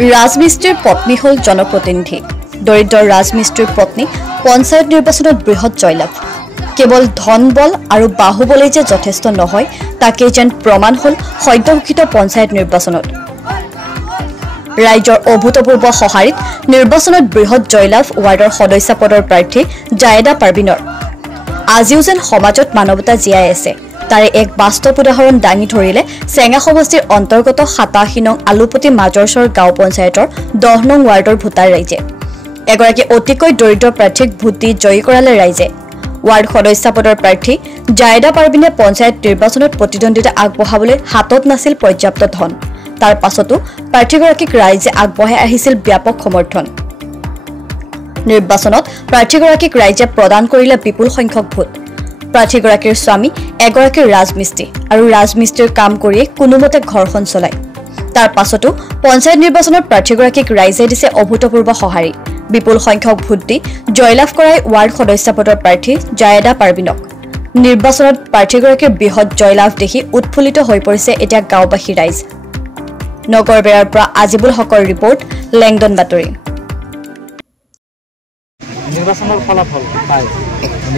ৰাজমিস্ত্ৰীৰ পত্নী হল জনপ্ৰতিনিধি দৰিদ্ৰ ৰাজমিস্ত্ৰীৰ পত্নী পঞ্চায়ত নিৰ্বাচনত বৃহৎ জয়লাভ কেৱল ধন বল আৰু বাহুবলে যে যথেষ্ট নহয় তাকে যেন প্ৰমাণ হল সদ্যঘোষিত পঞ্চায়ত নিৰ্বাচনত ৰাজ্যৰ অভূতপূৰ্ব সঁহাৰিত নিৰ্বাচনত বৃহৎ জয়লাভ ৱাৰ্ডৰ সদস্য পদৰ প্ৰাৰ্থী জায়েদা পাৰবিনৰ আজিও যেন সমাজত মানৱতা জীয়াই আছে তাৰে এক বাস্তৱ উদাহৰণ দাঙি ধৰিলে চেঙা সমষ্টিৰ অন্তৰ্গত 87 নং আলুপতি মাজৰচৰ গাঁও পঞ্চায়তৰ 10 নং ৱাৰ্ডৰ ভোটাৰ ৰাইজে এগৰাকী অতিকৈ দৰিদ্ৰ প্ৰাৰ্থীক ভোট দি জয়ী কৰালে ৰাইজে ৱাৰ্ড সদস্য পদৰ প্ৰাৰ্থী জায়েদা পাৰবিনে পঞ্চায়ত নিৰ্বাচনত প্ৰতিদ্বন্দ্বিতা আগবঢ়াবলৈ হাতত নাছিল পৰ্যাপ্ত ধন তাৰ পাছতো প্ৰাৰ্থীগৰাকীক ৰাইজে আগবঢ়াই আহিছিল ব্যাপক সমৰ্থন নিৰ্বাচনত প্ৰাৰ্থীগৰাকীক ৰাইজে প্ৰদান কৰিলে বিপুল সংখ্যক ভোট প্ৰাৰ্থীগৰাকীৰ স্বামী এগৰাকী ৰাজমিস্ত্ৰী আৰু ৰাজমিস্ত্ৰীৰ কাম কৰিয়ে কোনোমতে ঘৰখন চলায় তাৰ পাছতো পঞ্চায়ত নিৰ্বাচনত প্ৰাৰ্থীগৰাকীক ৰাইজে দিছে অভূতপূৰ্ব সঁহাৰি বিপুল সংখ্যক ভোট দি জয়লাভ কৰাই ৱাৰ্ড সদস্য পদৰ প্ৰাৰ্থী জায়েদা পাৰবিনক নিৰ্বাচনত প্ৰাৰ্থীগৰাকীৰ বৃহৎ জয়লাভ দেখি উৎফুল্লিত হৈ পৰিছে এতিয়া গাঁওবাসী ৰাইজ নগৰবেৰাৰ পৰা আজিবুল হকৰ ৰিপৰ্ট লেংডন বাতৰি নিৰ্বাচনৰ ফলাফল পাই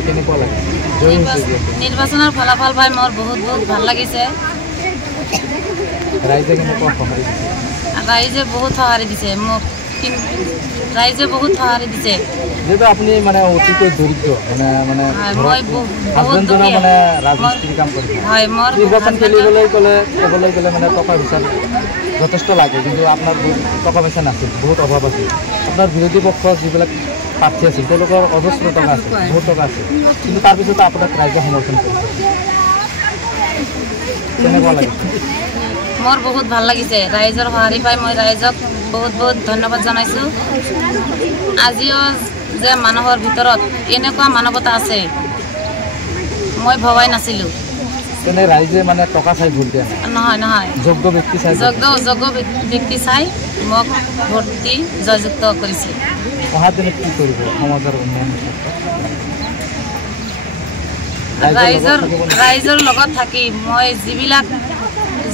কেনেকুৱা লাগে নিৰ্বাচনৰ ফলাফল পাই মোৰ বহুত ভাল লাগিছে ৰাইজে কেনেকুৱা সঁহাৰি দিছে ৰাইজে বহুত সঁহাৰি দিছে মোক ৰাইজে বহুত সঁহাৰি দিছে যেটা আপুনি মানে অতিকৈ দৰিদ্ৰ মানে মই বহুত মানে ৰাজমিস্ত্ৰী কাম কৰিছে হয় মোৰ নিৰ্বাচন খেলিবলৈ গ'লে মানে টকা পইচা যথেষ্ট লাগে কিন্তু আপোনাৰ টকা পইচা নাছিল বহুত অভাৱ আছিল আপোনাৰ বিৰোধী পক্ষ যিবিলাক প্ৰাৰ্থী আছিল তেওঁলোকৰ অজস্ৰ টকা আছে বহুত টকা আছে কিন্তু তাৰপিছতো আপোনাক ৰাইজে সমৰ্থন কৰিছে কেনেকুৱা লাগে মোৰ বহুত ভাল লাগিছে ৰাইজৰ সঁহাৰি পাই মই ৰাইজক বহুত ধন্যবাদ জনাইছোঁ আজিও যে মানুহৰ ভিতৰত এনেকুৱা মানৱতা আছে মই ভবাই নাছিলোঁ তেনে ৰাইজে মানে টকা চাই ভোট দিয়া নহয় যোগ্য ব্যক্তি চাই মোক ভোট দি জয়যুক্ত কৰিছে অহা দিনত কি কৰিব সমাজৰ উন্নয়ন ৰাইজৰ লগত থাকি মই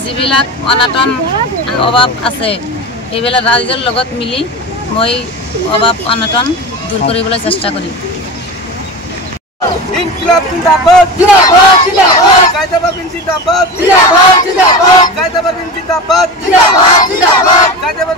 যিবিলাক অনাটন অভাৱ আছে এইবিলাক ৰাইজৰ লগত মিলি মই অভাৱ অনাটন দূৰ কৰিবলৈ চেষ্টা কৰিম ইনকিলাব জিন্দাবাদ জিন্দাবাদ জিন্দাবাদ কায়দাবাদ জিন্দাবাদ জিন্দাবাদ জিন্দাবাদ কায়দাবাদ জিন্দাবাদ জিন্দাবাদ জিন্দাবাদ কায়দাবাদ